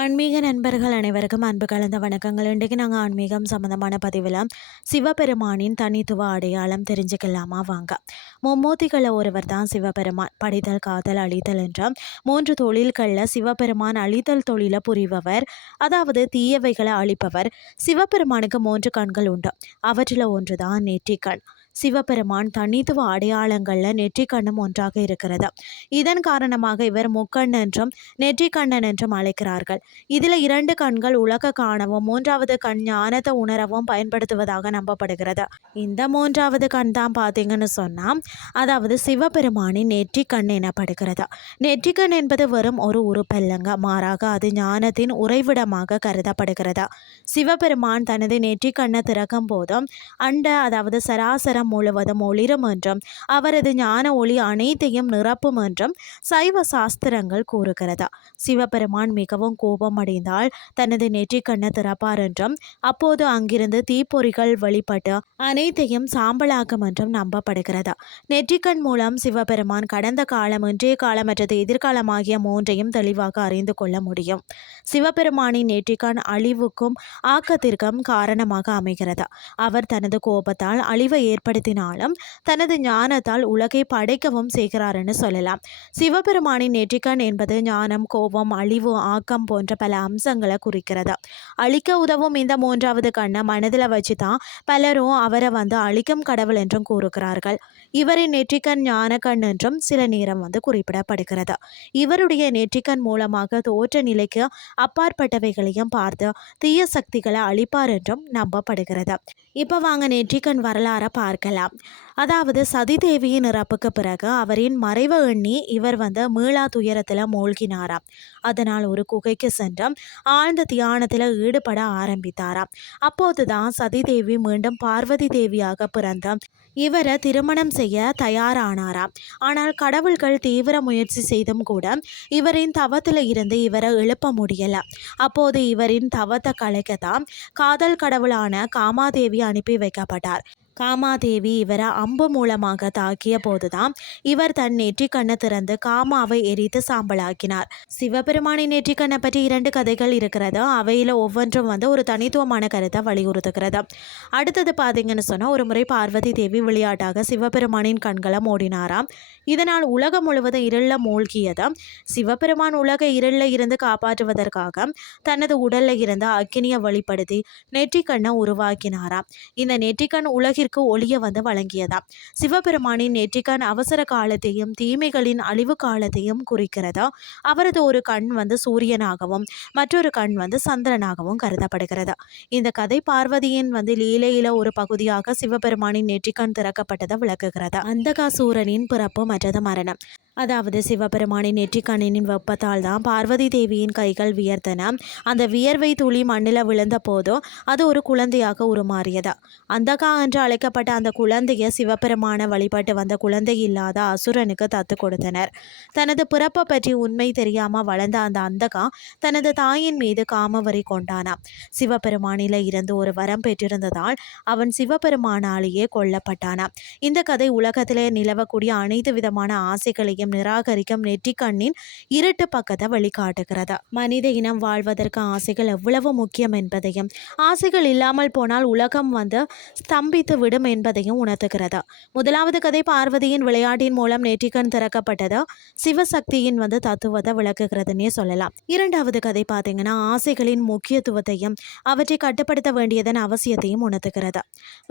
ஆன்மீக நண்பர்கள் அனைவருக்கும் அன்பு கலந்த வணக்கங்கள். இன்றைக்கு நாங்கள் ஆன்மீகம் சம்மந்தமான பதிவில் சிவபெருமானின் தனித்துவ அடையாளம் தெரிஞ்சுக்கலாமா வாங்க. மும்மூர்த்திகளில் ஒருவர் தான் சிவபெருமான். படித்தல், காத்தல், அழித்தல் என்ற 3 தொழில்களில் சிவபெருமான் அழித்தல் தொழிலை புரிபவர், அதாவது தீயவைகளை அழிப்பவர். சிவபெருமானுக்கு 3 கண்கள் உண்டு. அவற்றில் ஒன்று தான் நெற்றிக்கண். சிவபெருமான் தனித்துவ அடையாளங்களில் நெற்றிக்கண்ணும் ஒன்றாக இருக்கிறது. இதன் காரணமாக இவர் முக்கண் என்றும் நெற்றிக்கண்ணன் என்றும் அழைக்கிறார்கள். இதில் 2 கண்கள் உலக காணவும் 3வது கண் ஞானத்தை உணரவும் பயன்படுத்துவதாக நம்பப்படுகிறது. இந்த 3வது கண் தான் பார்த்தீங்கன்னு சொன்னால், அதாவது சிவபெருமானின் நெற்றிக்கண் எனப்படுகிறது. நெற்றிக்கண் என்பது வெறும் ஒரு உறுப்பல்லங்க, மாறாக அது ஞானத்தின் உறைவிடமாக கருதப்படுகிறது. சிவபெருமான் தனது நெற்றிக்கண்ணை திறக்கும் போதும் அதாவது சராசரம் முழுவதும் ஒளிரும் என்றும் அவரது ஞான ஒளி அனைத்தையும் நிரப்பும் என்றும் சைவ சாஸ்திரங்கள் கூறுகிறது. சிவபெருமான் மிகவும் கோபமடைந்தால் தனது நெற்றிக்கண்ணை திறப்பார் என்றும் அப்போது அங்கிருந்து தீப்பொறிகள் வெளிப்பட்டு அனைத்தையும் சாம்பலாக்கும் என்றும் நம்பப்படுகிறது. நெற்றிக்கண் மூலம் சிவபெருமான் கடந்த காலம், இன்றைய காலம் மற்றது எதிர்காலம் ஆகிய 3ஐயும் தெளிவாக அறிந்து கொள்ள முடியும். சிவபெருமானின் நெற்றிக்கண் அழிவுக்கும் ஆக்கத்திற்கும் காரணமாக அமைகிறது. அவர் தனது கோபத்தால் அழிவை ஏற்படுத்தினாலும் தனது ஞானத்தால் உலகை படைக்கவும் செய்கிறார்னு சொல்லலாம். சிவபெருமானின் நெற்றிக்கண் என்பது ஞானம், கோபம், அழிவு, ஆக்கம் போன்ற பல அம்சங்களை குறிக்கிறது. அழிக்க உதவும் இந்த 3வது கண்ணை மனதில் வச்சு தான் பலரும் அவரை அழிக்கும் கடவுள் என்றும் கூறுகிறார்கள். இவரின் நெற்றிக்கண் ஞானக்கண் என்றும் சில நேரம் குறிப்பிடப்படுகிறது. இவருடைய நெற்றிக்கண் மூலமாக தோற்ற நிலைக்கு அப்பாற்பட்டவைகளையும் பார்த்து தீய சக்திகளை அழிப்பார் என்றும் நம்பப்படுகிறது. இப்போ வாங்க நெற்றிக்கண் வரலாறை பார்க்கலாம். அதாவது சதி தேவியின் இறப்புக்கு பிறகு அவரின் மறைவு எண்ணி இவர் மீளா துயரத்தில் மூழ்கினாராம். அதனால் ஒரு குகைக்கு சென்று ஆழ்ந்த தியானத்தில் ஈடுபட ஆரம்பித்தாராம். அப்போதுதான் சதி தேவி மீண்டும் பார்வதி தேவியாக பிறந்த இவரை திருமணம் செய்ய தயாரானாராம். ஆனால் கடவுள்கள் தீவிர முயற்சி செய்தும் கூட இவரின் தவத்தில் இருந்து இவரை எழுப்ப முடியல. அப்போது இவரின் தவத்தை கலைக்கத்தான் காதல் கடவுளான காமாதேவி அனுப்பி வைக்கப்பட்டார். காமாதேவி இவரை அம்பு மூலமாக தாக்கிய போதுதான் இவர் தன் நெற்றிக்கண்ணை திறந்து காமாவை எரித்து சாம்பலாக்கினார். சிவபெருமானின் நெற்றிக்கண்ணை பற்றி 2 கதைகள் இருக்கிறது. அவையில் ஒவ்வொன்றும் ஒரு தனித்துவமான கருத்தை வலியுறுத்துகிறது. அடுத்தது பார்த்தீங்கன்னு சொன்னால், ஒரு முறை பார்வதி தேவி விளையாட்டாக சிவபெருமானின் கண்களை மூடினாராம். இதனால் உலகம் முழுவதும் இருள மூழ்கியது. சிவபெருமான் உலக இருளில் இருந்து காப்பாற்றுவதற்காக தனது உடலில் இருந்து அக்கினியை வெளிப்படுத்தி நெற்றிக்கண்ணை உருவாக்கினாராம். இந்த நெற்றிக்கண் உலகிற்கு ஒளிய வழங்கியதாம். சிவபெருமானின் நெற்றிக்கண் அவசர காலத்தையும் தீமைகளின் அழிவு காலத்தையும் குறிக்கிறது. அவரது ஒரு கண் சூரியனாகவும் மற்றொரு கண் சந்திரனாகவும் கருதப்படுகிறது. இந்த கதை பார்வதியின் லீலையில ஒரு பகுதியாக சிவபெருமானின் நெற்றிக்கண் திறக்கப்பட்டதை விளக்குகிறது. அந்தகாசூரனின் பிறப்பு மற்றது மரணம். அதாவது சிவபெருமானின் நெற்றிக்கண்ணின் வெப்பத்தால் தான் பார்வதி தேவியின் கைகள் வியர்த்தன. அந்த வியர்வை துளி மண்ணில் விழுந்த போதோ அது ஒரு குழந்தையாக உருமாறியது. அந்தகா என்று அழைக்கப்பட்ட அந்த குழந்தையை சிவபெருமான வழிபட்டு வந்த குழந்தை இல்லாத அசுரனுக்கு தத்து கொடுத்தனர். தனது பிறப்பை பற்றி உண்மை தெரியாமல் வளர்ந்த அந்த அந்தகா தனது தாயின் மீது காமவரி கொண்டானாம். சிவபெருமானில இருந்து ஒரு வரம் பெற்றிருந்ததால் அவன் சிவபெருமானாலேயே கொல்லப்பட்டானாம். இந்த கதை உலகத்திலே நிலவக்கூடிய அனைத்து விதமான ஆசைகளையும் நிராகரிக்கும் நெற்றிக்கண்ணின் இருட்டு பக்கத்தை வெளிக்காட்டுகிறது. மனித இனம் வாழ்வதற்கு ஆசைகள் எவ்வளவு முக்கியம் என்பதையும், ஆசைகள் இல்லாமல் போனால் உலகம் ஸ்தம்பித்து விடும் என்பதையும் உணர்த்துகிறது. முதலாவது கதை பார்வதியின் விளையாட்டின் மூலம் நெற்றிக்கண் திறக்கப்பட்டது சிவசக்தியின் தத்துவத்தை விளக்குகிறதுன்னே சொல்லலாம். 2வது கதை பார்த்தீங்கன்னா ஆசைகளின் முக்கியத்துவத்தையும் அவற்றை கட்டுப்படுத்த வேண்டியதன் அவசியத்தையும் உணர்த்துகிறது.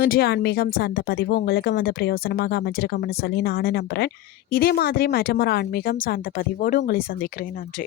இன்றைய ஆன்மீகம் சார்ந்த பதிவு உங்களுக்கு பிரயோசனமாக அமைஞ்சிருக்கும்னு சொல்லி நானும் நம்புகிறேன். இதே மாதிரி மற்றொரு ஆன்மீகம் சார்ந்த பதிவோடு உங்களை சந்திக்கிறேன். நன்றி.